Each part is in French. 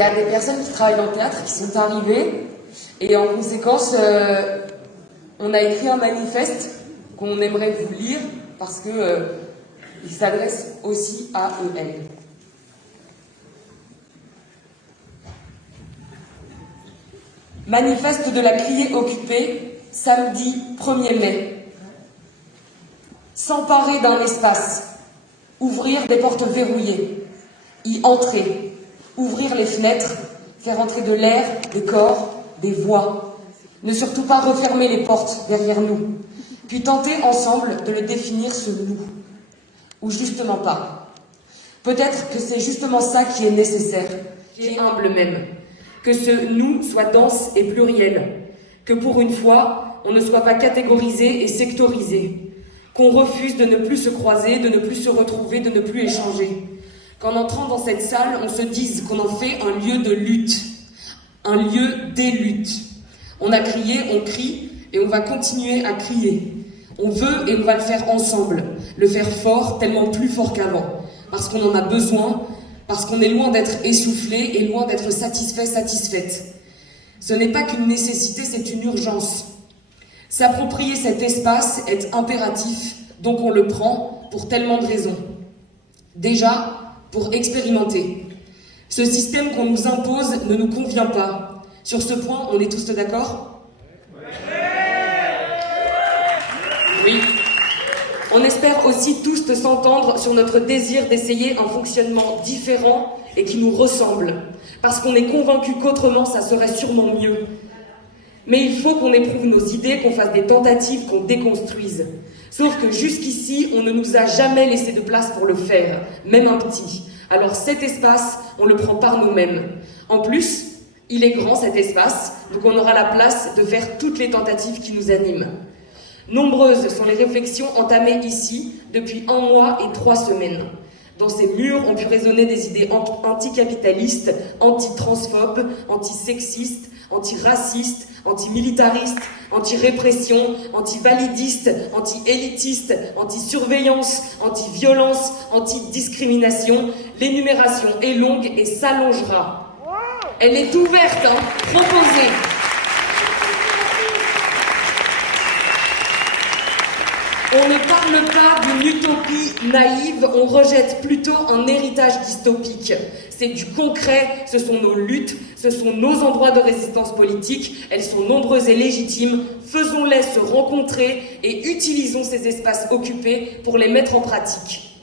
y a des personnes qui travaillent dans le théâtre qui sont arrivées et en conséquence, on a écrit un manifeste qu'on aimerait vous lire parce que il s'adresse aussi à eux-elles. Manifeste de la Criée occupée, samedi 1er mai. S'emparer d'un espace, ouvrir des portes verrouillées, y entrer, ouvrir les fenêtres, faire entrer de l'air, des corps, des voix. Ne surtout pas refermer les portes derrière nous, puis tenter ensemble de le définir ce nous. Ou justement pas. Peut-être que c'est justement ça qui est nécessaire, qui est humble même. Que ce nous soit dense et pluriel. Que pour une fois, on ne soit pas catégorisé et sectorisé. Qu'on refuse de ne plus se croiser, de ne plus se retrouver, de ne plus échanger. Qu'en entrant dans cette salle, on se dise qu'on en fait un lieu de lutte. Un lieu des luttes. On a crié, on crie, et on va continuer à crier. On veut et on va le faire ensemble. Le faire fort, tellement plus fort qu'avant. Parce qu'on en a besoin, parce qu'on est loin d'être essoufflé et loin d'être satisfait, satisfaite. Ce n'est pas qu'une nécessité, c'est une urgence. S'approprier cet espace est impératif, donc on le prend pour tellement de raisons. Déjà, pour expérimenter. Ce système qu'on nous impose ne nous convient pas. Sur ce point, on est tous d'accord ? Oui. On espère aussi tous s'entendre sur notre désir d'essayer un fonctionnement différent et qui nous ressemble. Parce qu'on est convaincu qu'autrement, ça serait sûrement mieux. Mais il faut qu'on éprouve nos idées, qu'on fasse des tentatives, qu'on déconstruise. Sauf que jusqu'ici, on ne nous a jamais laissé de place pour le faire, même un petit. Alors cet espace, on le prend par nous-mêmes. En plus, il est grand cet espace, donc on aura la place de faire toutes les tentatives qui nous animent. Nombreuses sont les réflexions entamées ici depuis 1 mois et 3 semaines. Dans ces murs ont pu résonner des idées anticapitalistes, anti-transphobes, anti-sexistes, anti-racistes, anti-militaristes, anti-répression, anti-validistes, anti-élitistes, anti-surveillance, anti-violence, anti-discrimination. L'énumération est longue et s'allongera. Elle est ouverte, proposée. On ne parle pas d'une utopie naïve, on rejette plutôt un héritage dystopique. C'est du concret, ce sont nos luttes, ce sont nos endroits de résistance politique, elles sont nombreuses et légitimes, faisons-les se rencontrer et utilisons ces espaces occupés pour les mettre en pratique.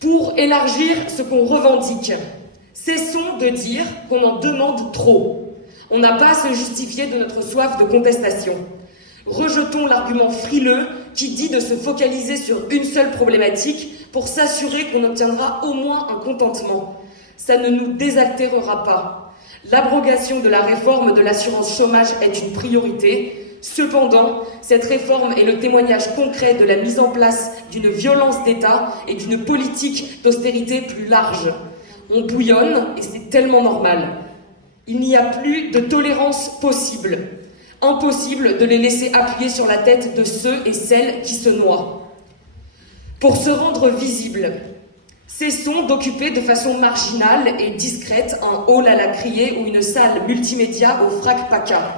Pour élargir ce qu'on revendique, cessons de dire qu'on en demande trop. On n'a pas à se justifier de notre soif de contestation. Rejetons l'argument frileux qui dit de se focaliser sur une seule problématique pour s'assurer qu'on obtiendra au moins un contentement. Ça ne nous désaltérera pas. L'abrogation de la réforme de l'assurance chômage est une priorité. Cependant, cette réforme est le témoignage concret de la mise en place d'une violence d'État et d'une politique d'austérité plus large. On bouillonne et c'est tellement normal. Il n'y a plus de tolérance possible. Impossible de les laisser appuyer sur la tête de ceux et celles qui se noient. Pour se rendre visibles, cessons d'occuper de façon marginale et discrète un hall à la criée ou une salle multimédia au frac-paca.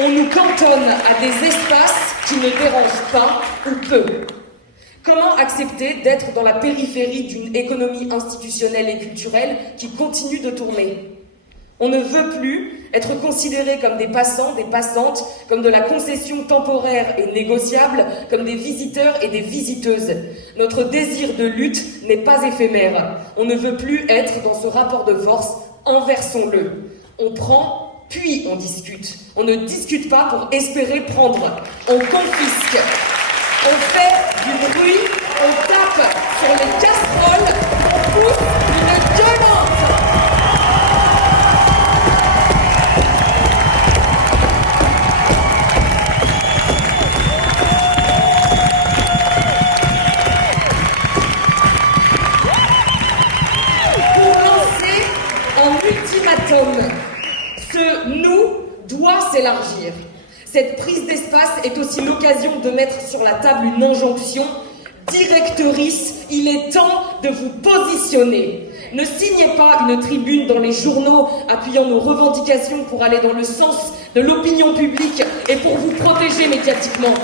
On nous cantonne à des espaces qui ne dérangent pas ou peu. Comment accepter d'être dans la périphérie d'une économie institutionnelle et culturelle qui continue de tourner ? On ne veut plus être considérés comme des passants, des passantes, comme de la concession temporaire et négociable, comme des visiteurs et des visiteuses. Notre désir de lutte n'est pas éphémère. On ne veut plus être dans ce rapport de force, inversons-le. On prend, puis on discute. On ne discute pas pour espérer prendre. On confisque. On fait du bruit, on tape sur les casseroles, on pousse une violence. Ce nous doit s'élargir. Cette prise d'espace est aussi l'occasion de mettre sur la table une injonction directrice. Il est temps de vous positionner. Ne signez pas une tribune dans les journaux appuyant nos revendications pour aller dans le sens de l'opinion publique et pour vous protéger médiatiquement.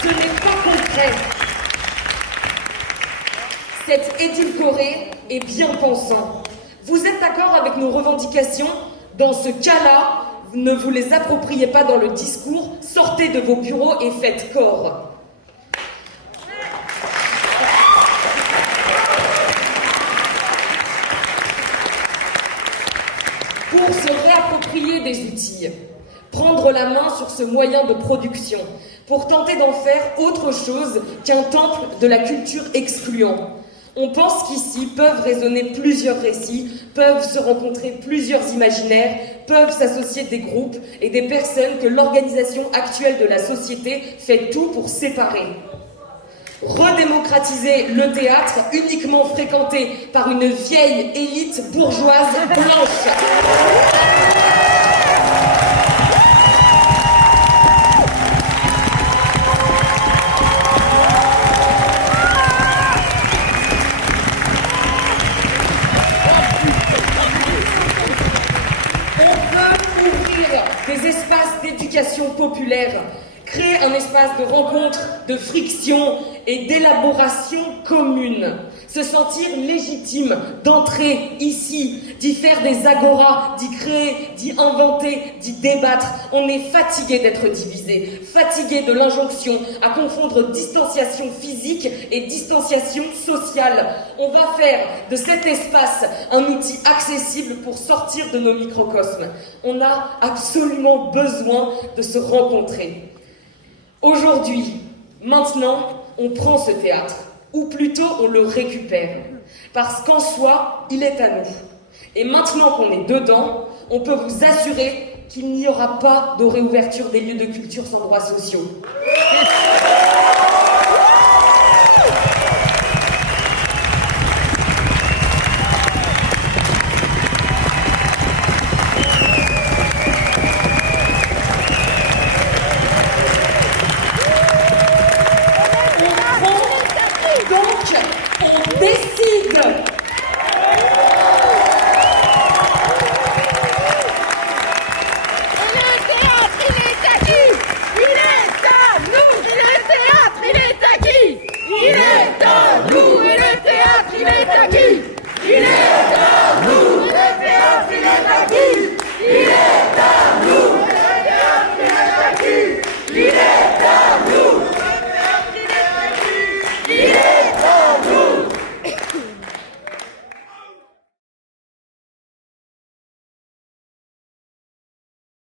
Ce n'est pas concret. C'est édulcoré et bien pensant. Vous êtes d'accord avec nos revendications? Dans ce cas-là, ne vous les appropriez pas dans le discours, sortez de vos bureaux et faites corps. Pour se réapproprier des outils, prendre la main sur ce moyen de production, pour tenter d'en faire autre chose qu'un temple de la culture excluant. On pense qu'ici peuvent résonner plusieurs récits, peuvent se rencontrer plusieurs imaginaires, peuvent s'associer des groupes et des personnes que l'organisation actuelle de la société fait tout pour séparer. Redémocratiser le théâtre uniquement fréquenté par une vieille élite bourgeoise blanche. Des espaces d'éducation populaire, créer un espace de rencontre, de friction et d'élaboration commune. Se sentir légitime d'entrer ici, d'y faire des agoras, d'y créer, d'y inventer, d'y débattre. On est fatigué d'être divisé, fatigué de l'injonction à confondre distanciation physique et distanciation sociale. On va faire de cet espace un outil accessible pour sortir de nos microcosmes. On a absolument besoin de se rencontrer. Aujourd'hui, maintenant, on prend ce théâtre. Ou plutôt on le récupère, parce qu'en soi, il est à nous. Et maintenant qu'on est dedans, on peut vous assurer qu'il n'y aura pas de réouverture des lieux de culture sans droits sociaux.